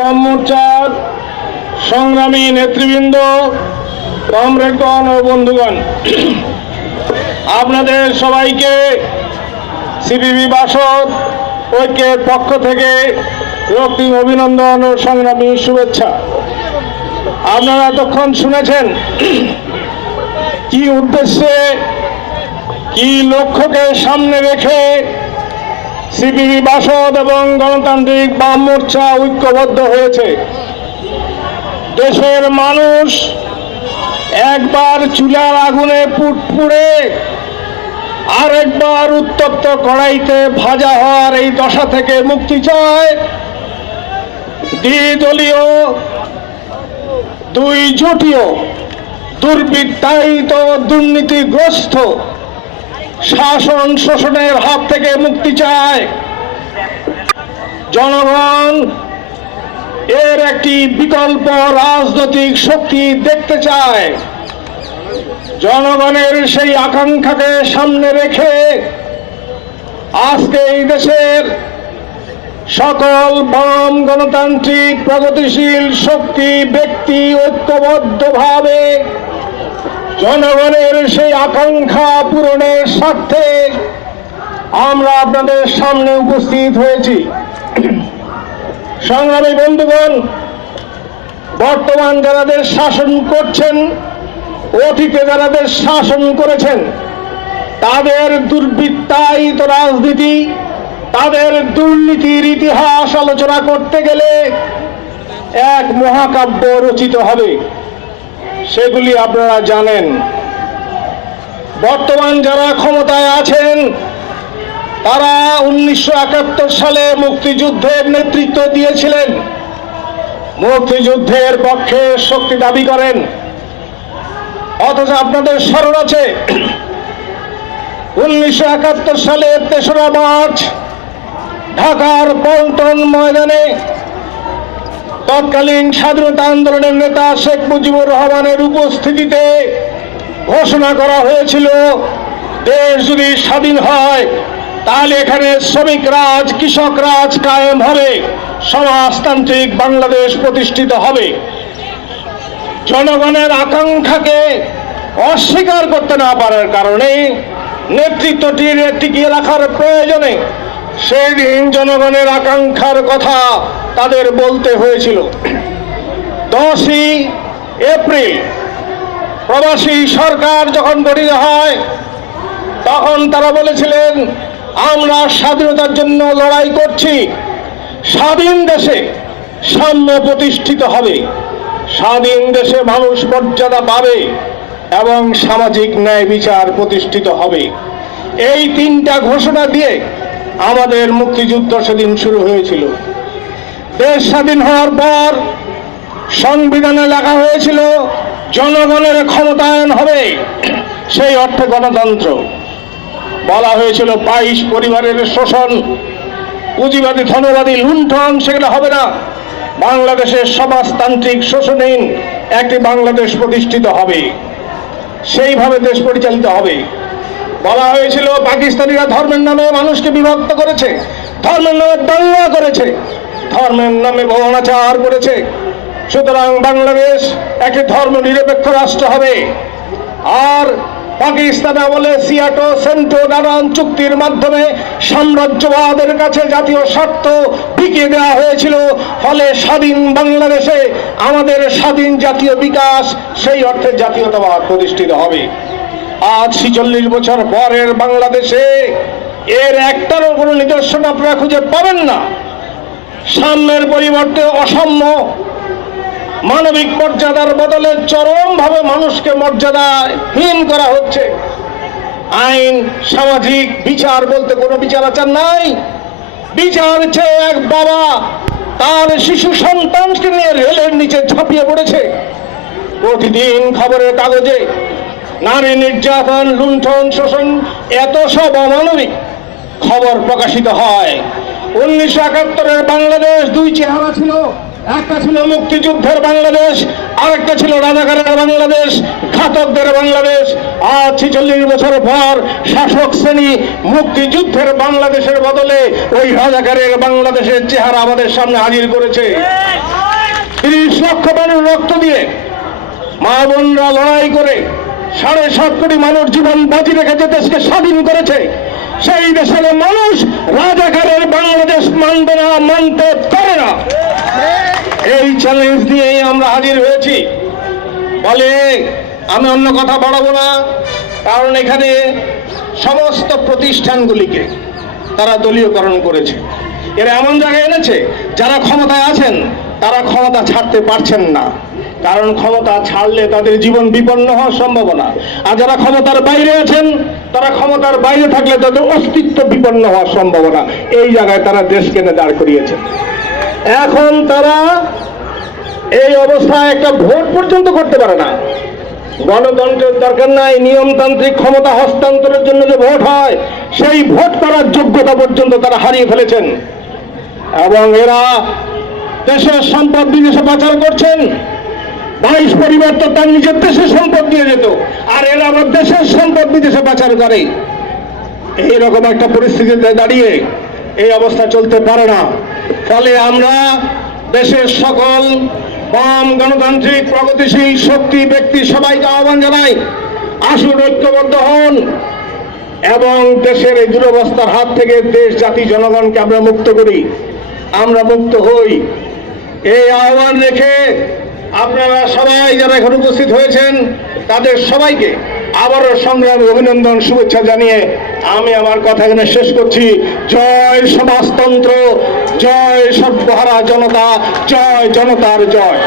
বাম মোর্চার সংগ্রামী নেতৃবৃন্দ কমরেডগণ ও বন্ধুগণ, আপনাদের সবাইকে সিপিবি বাসদ ঐক্যের পক্ষ থেকে রক্তিম অভিনন্দন ও সংগ্রামী শুভেচ্ছা। আপনারা এতক্ষণ শুনেছেন কি উদ্দেশ্যে, কি লক্ষ্যকে সামনে রেখে সিপিবি বাসদ এবং গণতান্ত্রিক বাম মোর্চা ঐক্যবদ্ধ হয়েছে। দেশের মানুষ একবার চুলার আগুনে পুটপুড়ে আরেকবার উত্তপ্ত কড়াইতে ভাজা হওয়ার এই দশা থেকে মুক্তি চায় দ্বিদলীয়, দুই জোটীয়, দুর্বৃত্তায়িত দুর্নীতিগ্রস্ত শাসন শোষণের হাত থেকে মুক্তি চায়। জনগণ এর একটি বিকল্প রাজনৈতিক শক্তি দেখতে চায়। জনগণের সেই আকাঙ্ক্ষাকে সামনে রেখে আজকে এই দেশের সকল বাম গণতান্ত্রিক প্রগতিশীল শক্তি ব্যক্তি ঐক্যবদ্ধভাবে জনগণের সেই আকাঙ্ক্ষা পূরণের স্বার্থে আমরা আপনাদের সামনে উপস্থিত হয়েছি। সংগ্রামী বন্ধুগণ, বর্তমান যারাদের শাসন করছেন, অতীতে যারাদের শাসন করেছেন, তাদের দুর্বৃত্তায়িত রাজনীতি, তাদের দুর্নীতির ইতিহাস আলোচনা করতে গেলে এক মহাকাব্য রচিত হবে। সেগুলি আপনারা জানেন। বর্তমান যারা ক্ষমতায় আছেন, তারা উনিশশো একাত্তর সালে মুক্তিযুদ্ধের নেতৃত্ব দিয়েছিলেন। মুক্তিযুদ্ধের পক্ষে শক্তি দাবি করেন। অথচ আপনাদের স্মরণ আছে, উনিশশো সালের তেসরা মার্চ ঢাকার পল্টন ময়দানে তৎকালীন স্বাধীনতা আন্দোলনের নেতা শেখ মুজিবুর রহমানের উপস্থিতিতে ঘোষণা করা হয়েছিল, দেশ যদি স্বাধীন হয়, তাহলে এখানে শ্রমিক রাজ, কৃষক রাজ কায়েম হবে, সমাজতান্ত্রিক বাংলাদেশ প্রতিষ্ঠিত হবে। জনগণের আকাঙ্ক্ষাকে অস্বীকার করতে না পারার কারণে নেতৃত্বটির টিকিয়ে রাখার প্রয়োজনে সেই দিন জনগণের আকাঙ্ক্ষার কথা তাদের বলতে হয়েছিল। দশই এপ্রিল প্রবাসী সরকার যখন গঠিত হয়, তখন তারা বলেছিলেন, আমরা স্বাধীনতার জন্য লড়াই করছি। স্বাধীন দেশে সাম্য প্রতিষ্ঠিত হবে। স্বাধীন দেশে মানুষ মর্যাদা পাবে এবং সামাজিক ন্যায় বিচার প্রতিষ্ঠিত হবে। এই তিনটা ঘোষণা দিয়ে আমাদের মুক্তিযুদ্ধ সেদিন শুরু হয়েছিল। দেশ স্বাধীন হওয়ার পর সংবিধানে লেখা হয়েছিল, জনগণের ক্ষমতায়ন হবে, সেই অর্থে গণতন্ত্র। বলা হয়েছিল বাইশ পরিবারের শোষণ, পুঁজিবাদী, ধনবাদী, লুণ্ঠন, সেগুলো হবে না। বাংলাদেশের সমাজতান্ত্রিক শোষণহীন একটি বাংলাদেশ প্রতিষ্ঠিত হবে। সেইভাবে দেশ পরিচালিত হবে। বলা হয়েছিল, পাকিস্তানিরা ধর্মের নামে মানুষকে বিভক্ত করেছে, ধর্মের নামে দাঙ্গা করেছে, ধর্মের নামে ভবনাচার করেছে। সুতরাং বাংলাদেশ একটি ধর্ম নিরপেক্ষ রাষ্ট্র হবে। আর পাকিস্তান আমলে সিয়াটো সেন্টো নানান চুক্তির মাধ্যমে সাম্রাজ্যবাদের কাছে জাতীয় স্বার্থ বিকিয়ে দেওয়া হয়েছিল। ফলে স্বাধীন বাংলাদেশে আমাদের স্বাধীন জাতীয় বিকাশ, সেই অর্থে জাতীয়তাবাদ প্রতিষ্ঠিত হবে। আজ ছিচল্লিশ বছর পরের বাংলাদেশে এর একটারও কোনো নিদর্শন আপনারা খুঁজে পাবেন না। সাম্যের পরিবর্তে অসাম্য মানবিক মর্যাদার বদলে চরমভাবে মানুষকে মর্যাদাহীন করা হচ্ছে। আইন, সামাজিক বিচার বলতে কোনো বিচার আচার নাই। বিচার চেয়ে এক বাবা তার শিশু সন্তানকে নিয়ে রেলের নিচে ঝাঁপিয়ে পড়েছে। প্রতিদিন খবরের কাগজে নারী নির্যাতন, লুণ্ঠন, শোষণ, এত সব অমানবিক খবর প্রকাশিত হয়। উনিশশো একাত্তরের বাংলাদেশ দুই চেহারা ছিল, একটা ছিল মুক্তিযুদ্ধের বাংলাদেশ, আরেকটা ছিল রাজাকারের বাংলাদেশ, ঘাতকদের বাংলাদেশ। আজ ছিচল্লিশ বছর পর শাসক শ্রেণি মুক্তিযুদ্ধের বাংলাদেশের বদলে ওই রাজাকারের বাংলাদেশের চেহারা আমাদের সামনে হাজির করেছে। তিরিশ লক্ষ মানুষ রক্ত দিয়ে মা বোনরা লড়াই করে সাড়ে সাত কোটি মানুষ জীবন বাজি রেখে যে দেশকে স্বাধীন করেছে। সেই দেশের মানুষ রাজাকারের বাংলাদেশ মানবে না, মানতে পারে না। এই চ্যালেঞ্জ নিয়েই আমরা হাজির হয়েছি। বলে, আমি অন্য কথা বাড়াবো না, কারণ এখানে সমস্ত প্রতিষ্ঠানগুলিকে তারা দলীয়করণ করেছে। এরা এমন জায়গায় এনেছে, যারা ক্ষমতায় আছেন, তারা ক্ষমতা ছাড়তে পারছেন না। কারণ ক্ষমতা ছাড়লে তাদের জীবন বিপন্ন হওয়ার সম্ভাবনা। আর যারা ক্ষমতার বাইরে আছেন, তারা ক্ষমতার বাইরে থাকলে তাদের অস্তিত্ব বিপন্ন হওয়ার সম্ভাবনা। এই জায়গায় তারা দেশ কেনে দাঁড় করিয়েছে এখন তারা এই অবস্থায় একটা ভোট পর্যন্ত করতে পারে না। গণতন্ত্রের দরকার নাই, নিয়মতান্ত্রিক ক্ষমতা হস্তান্তরের জন্য যে ভোট হয়, সেই ভোট করার যোগ্যতা পর্যন্ত তারা হারিয়ে ফেলেছেন। এবং এরা দেশের সম্পদ বিদেশে পাচার করছেন। বাইশ পরিবার তো তার নিজের দেশের সম্পদ নিয়ে যেত আর এরা আবার দেশের সম্পদ বিদেশে পাচার করে। এইরকম একটা পরিস্থিতিতে দাঁড়িয়ে এই অবস্থা চলতে পারে না। ফলে আমরা দেশের সকল বাম গণতান্ত্রিক, প্রগতিশীল, শক্তি, ব্যক্তি সবাইকে আহ্বান জানাই, আসুন ঐক্যবদ্ধ হন এবং দেশের এই দুরবস্থার হাত থেকে দেশ, জাতি, জনগণকে আমরা মুক্ত করি। আমরা মুক্ত হই। এই আহ্বান রেখে আপনারা সবাই যারা এখন উপস্থিত হয়েছেন, তাদের সবাইকে আবারও সংগ্রামে অভিনন্দন, শুভেচ্ছা জানিয়ে আমি আমার কথা এখানে শেষ করছি। জয় সমাজতন্ত্র, জয় সর্বহারা জনতা, জয় জনতার জয়।